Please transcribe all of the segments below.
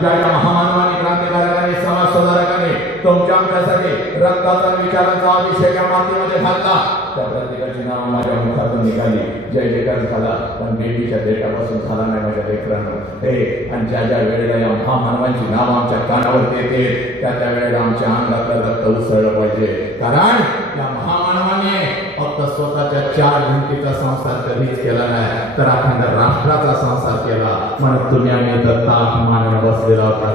ज्या या महामानवाने क्रांती कार्याने समाज सुधारकाने तुमच्या आमच्यासाठी रक्ताचा विचारांचा अभिषेक या मातीमध्ये घातला त्या प्रत्येकाची नाव माझ्या मुखातून निघाली. जय जयकार झाला. पण देवीच्या देठापासून झाला नाही माझ्या लेकरानं. हे आणि ज्या ज्या वेळेला या महामानवांची नाव आमच्या कानावर येते त्या त्या वेळेला आमच्या अंगातलं रक्त उसळलं पाहिजे. कारण या महामानवाने फक्त स्वतःच्या चार भिंतीचा संसार कधीच केला नाही तर अखंड राष्ट्राचा संसार म्हणत तुम्ही आम्ही दत्ताक मानून बसलेला होता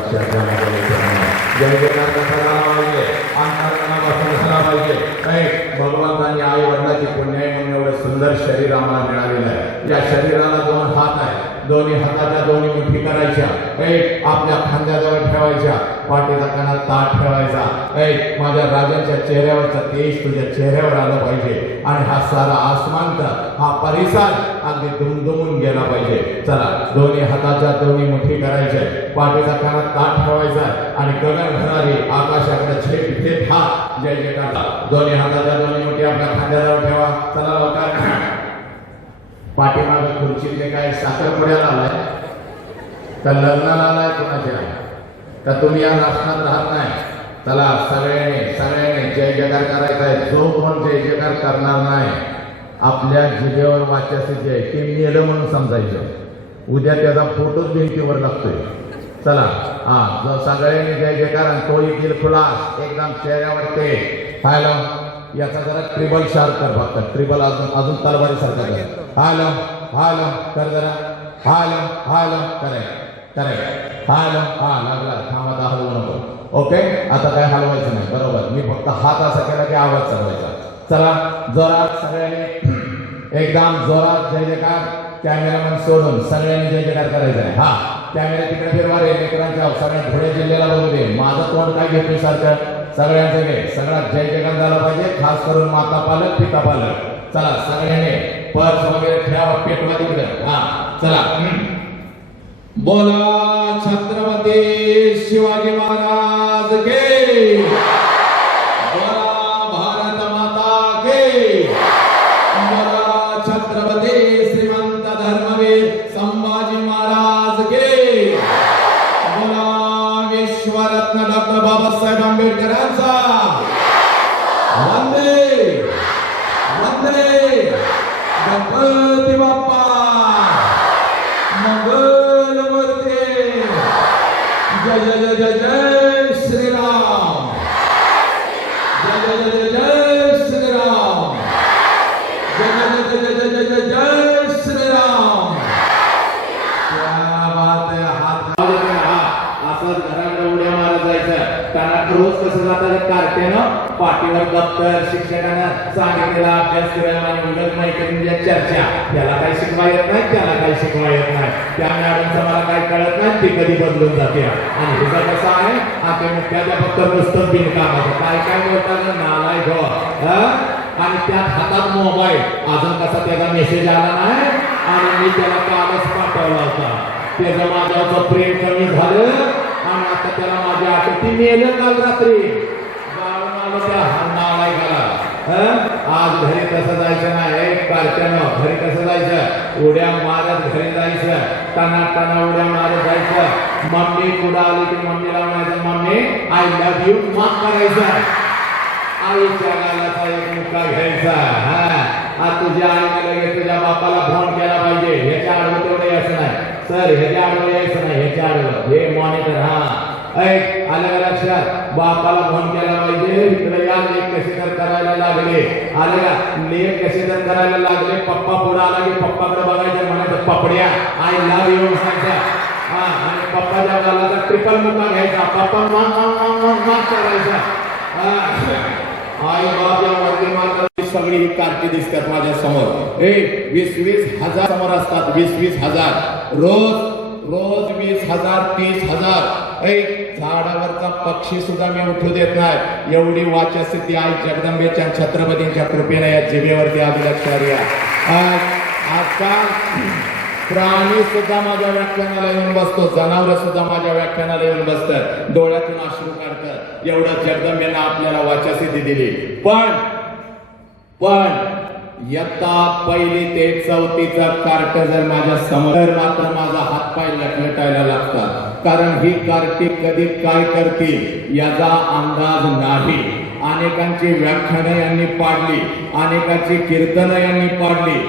जय जगन्नाथाराय अंतरणापासून झाला पाहिजे नाही भगवंतांनी आई वडिलाची पुण्याई म्हणून एवढं सुंदर शरीर आम्हाला मिळालेलं आहे या शरीराला दोन्ही हाताच्या दोन्ही मुठी करायच्या. एक आपल्या खांद्याजवळ ठेवायच्या. पाठीचा कानात ताट ठेवायचा. एक माझ्या राजाच्या चेहऱ्यावरचा तेज तुझ्या चेहऱ्यावर आलं पाहिजे. आणि हा सारा आसमानचा हा परिसर अगदी दुमदुमून गेला पाहिजे. चला दोन्ही हाताच्या दोन्ही मुठी करायच्या. पाठीचा कानात ताट ठेवायचा. आणि गगन भरारी आकाशाकडे छेट घेत हा. जय जय दोन्ही हाताच्या दोन्ही मुठी आपल्या खांद्याजवळ ठेवा. चला लोकांना पाठीमाग खुर्चीतले काय साखरपुड्याला आलाय तर लग्नाला आलाय कोणाच्या? तर तुम्ही या राष्ट्रात राहत नाही. चला सगळ्यांनी सगळ्यांनी जय जयकार करायचा आहे जो कोण जय जयकार करणार नाही आपल्या जिभेवर वाचायचं जे ते नेलं म्हणून समजायचं. उद्या त्याचा फोटोच भिंतीवर लागतोय. चला हा जो सगळ्यांनी जय जयकार आणि तो येतील खुलास. एकदम चेहऱ्यावर ते हॅलो याचा जरा ट्रिबल शार्प कर फक्त ट्रिबल अजून अजून तलवारीसारखा कर हॅलो हॅलो कर जरा. हॅलो हॅलो करेक्ट करे. हॅलो हा लागला. थांबा आता हलवू नको. ओके? आता काय हलवायचं नाही. बरोबर. मी फक्त हात असा केला की आवाज चालवायचा. चला जोरात सगळ्यांनी. एकदम जोरात जय जयकार. कॅमेरामॅन सोडून सगळ्यांनी जय जयकार करायचा आहे. हा कॅमेरा तिकडे फिरवा रे. लेकरांच्या सगळ्या धुळे जिल्ह्याला बघू दे. माझं तोंड काय घेतोय सारखं? सगळ्यांचं घे. सगळ्यात जय जयकार झाला पाहिजे. खास करून माता पालक पिता पालक. चला सगळ्यांनी. पर्स वगैरे ठेवा पेटवा तिकडे हा चला. बोला छत्रपती शिवाजी महाराज के. बोला भारत माता के. बोला छत्रपती श्रीमंत धर्मवीर संभाजी महाराज के. बोला विश्वरत्न डॉक्टर बाबासाहेब आंबेडकरांचा. वंदे. वंदे. गणपती बाप्पा मंगलमूर्ती जय जय जय जय जय श्रीराम जय जय जय जय जय श्रीराम जय जय जय जय जय जय जय श्रीराम असंच घराकडे उड्या मारा जायचं कारण रोज कसं जातात ना पाठीवर दप्तर शिक्षकांना सांगितलेला अभ्यास करायला आणि उलट मैत्रिणीच्या चर्चा. त्याला काही शिकवा येत नाही त्याला काही शिकवा येत नाही. त्या मॅडमचं मला काही कळत नाही ती कधी बदलून जाते. आणि हिचं कसं आहे आता मुख्याध्यापक तर नुसतं बिनकामाचं. काय काय बोलतात? नालाय गो. आणि त्यात हातात मोबाईल. अजून कसा त्याचा मेसेज आला नाही? आणि मी त्याला कालच पाठवला होता. त्याचं माझ्यावरचं प्रेम कमी झालं. आणि आता त्याला माझ्या आठवती मेलं काल रात्री. त्या नालायकाला हं? आज घरी कसं जायचं नाही एक कारच्यानं घरी कसं जायचं? उड्या मारत घरी जायचं. टना टना उड्या मारत जायचं. मम्मी कुठं आली की मम्मीला म्हणायचं मम्मी आय लव्ह यू माफ करायचं. आईच्या गालाचा एक मुका घ्यायचा. हा? तुझ्या आईने लगेच तुझ्या बापाला फोन केला पाहिजे. ह्याच्या आडवं तेवढं यायचं नाही. सर ह्याच्या आडवं यायचं नाही. ह्याच्या आडवं. हे मॉनिटर हा. ऐक आलं लक्षात. बापाला फोन केला पाहिजे. इकडे या लेख कसे तर करायला लागले. आल्या लेख कसे तर करायला लागले. पप्पा पुढे आला की पप्पाकडे बघायचं म्हणायचं पपड्या आय लव्ह यू म्हणायचं. हा आणि पप्पाच्या तर ट्रिपल मुका घ्यायचा. पप्पा मान मान मान मान मान करायचा. हा. आई बाप या वरती सगळी ही कार्टी दिसतात माझ्यासमोर ए वीस वीस हजार समोर असतात. वीस वीस हजार. रोज रोज वीस हजार तीस हजार. एक झाडावरचा पक्षी सुद्धा मी उठू देत नाही. एवढी वाचस्थिती आई जगदंबेच्या छत्रपतींच्या कृपेने या जिभेवरती आज लक्षात घ्या आज आजकाल प्राणी सुद्धा माझ्या व्याख्यानाला येऊन बसतो. जनावर सुद्धा माझ्या व्याख्यानाला येऊन बसतात. डोळ्यातून अश्रू काढतात. एवढं जगदंबेनं आपल्याला वाचस्थिती दिली. पण पण इयत्ता पहिली ते चौथीचा कार्ट जर माझ्यासमोर तर मात्र माझा हातपाय लटलटायला लागतात. कारण ही कार्टी कधी काय करतील याचा अंदाज नाही. अनेकांची व्याख्यानं यांनी पाडली अनेकांची कीर्तनं यांनी पाडली.